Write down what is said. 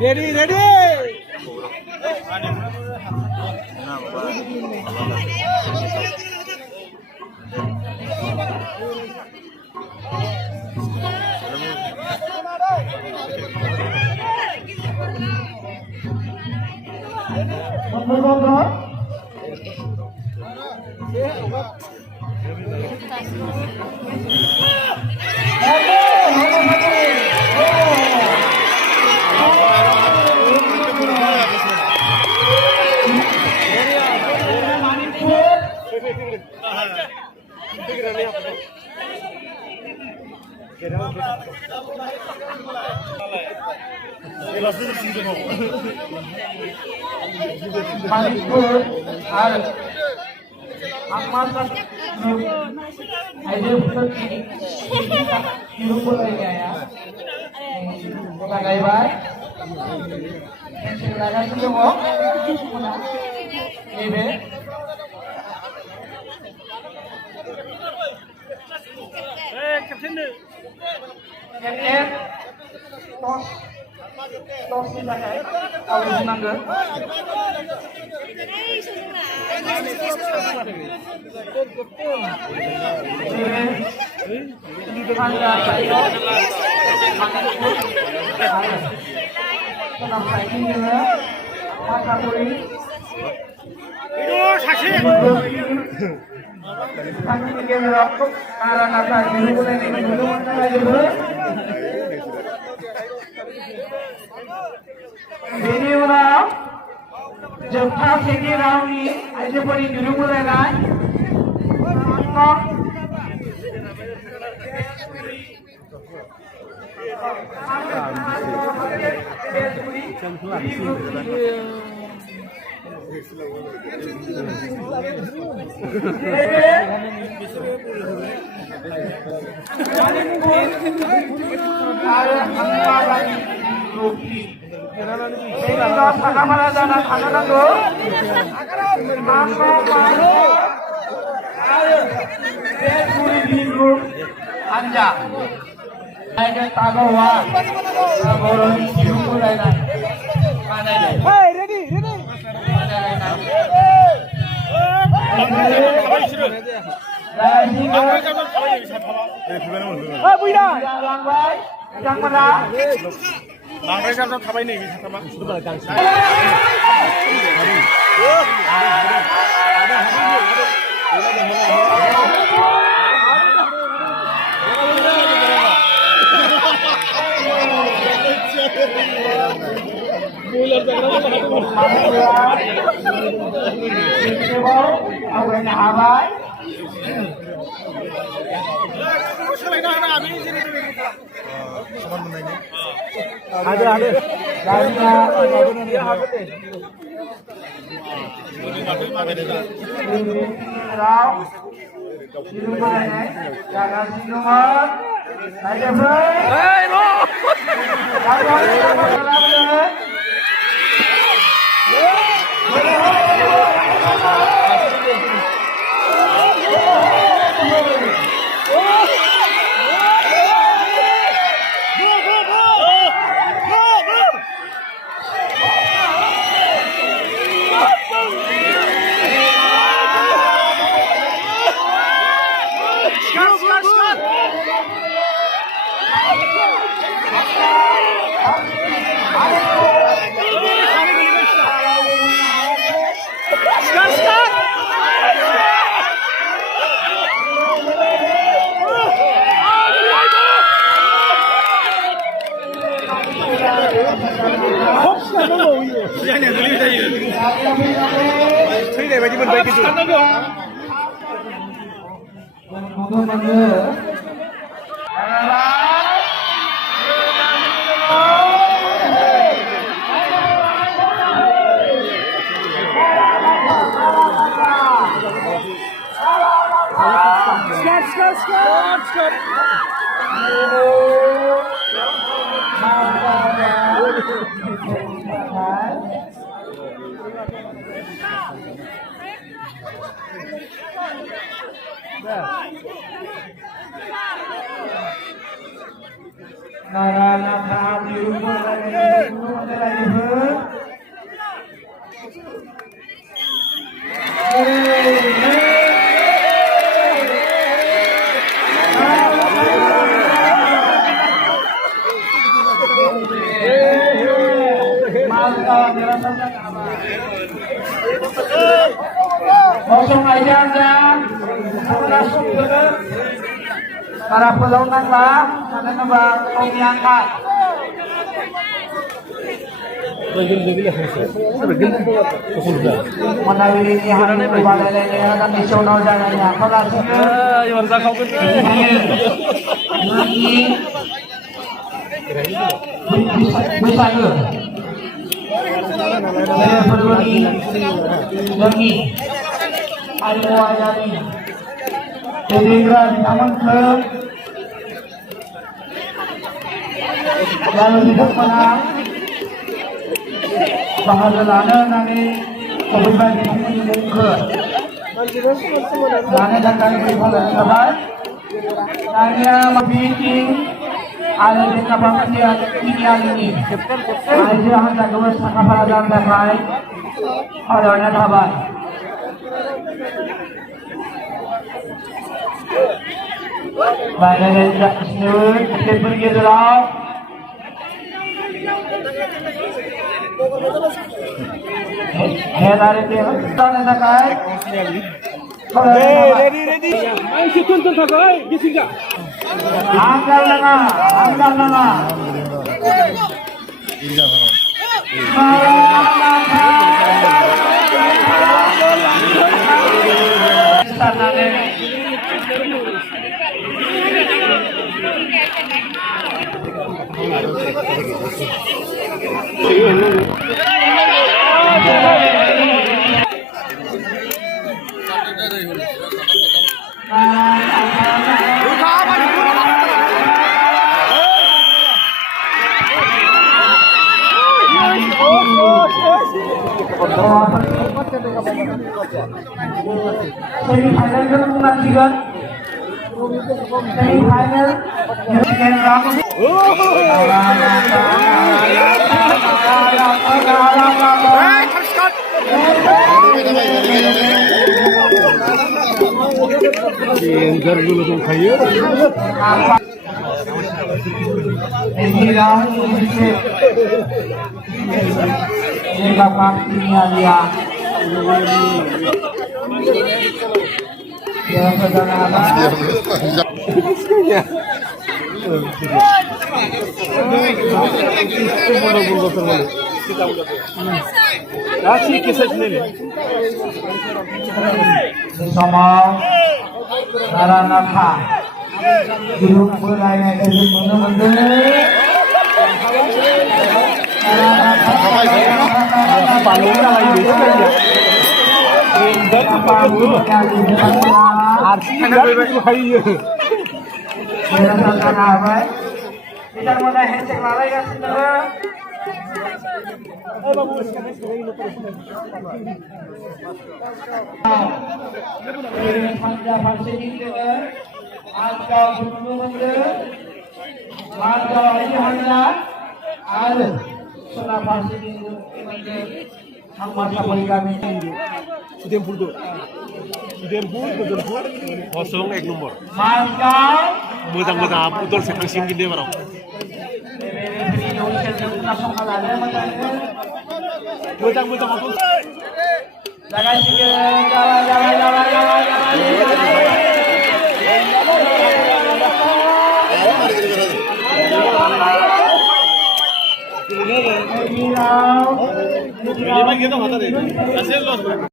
Ready ready Manikpur আর আমার mulai ya lagay lagay mo ibe kapten tos ni lagay awal nangga जोबथा second राउन्डनि आइजोफोरनि दिरुं बोलायनाय साखामारा जाना थानो नांगौ हानजा तागावा बर'नि दिरुं बोलायनाय बांद्राय जाब जाब थाबाय नै साथामा आवगायनो हाबाय सोलायनो हाना आबि जेरै समान मोननायनि ada थैनाय बायदि मोनबाय खिन्थु Narana Prabu Kosong aja Anda. Langsung ke para pelonanglah. Ada nama kong diangkat. Menawi ini hari berbalainya akan disono jalannya. Kalau bisa ke saya berbagi lagi ada wajani Dedra di taman ke lalu hidup menang bahagian nanti berbagi ke lana dan kali berbagai sahabat tanya membikin ada di kapal kecil ini. Aja hanya dua kapal dalam terbaik. Adanya sahabat. Baiklah tidak senyum, kita pergi dulu. Hari ini kita nak ready. Main situ tentang kau, bisingga. Angkat lengan. Semifinal kan mengaksikan semifinal yang ramu. dulu tuh kayu. Ini bapak dia. Ya saudara. Kasih kisah sendiri. Sama Naranaka. Hidup mulainya dari mana-mana. Palungnya lagi itu kan ya. Kita mulai hecek lalai kan saudara. Kosong ek nomor. Mantap. Mudah-mudahan putol sekang gede barang. Mudah-mudahan putol. Jalan sikit, jalan. Lima gitu mata deh. Hasil los.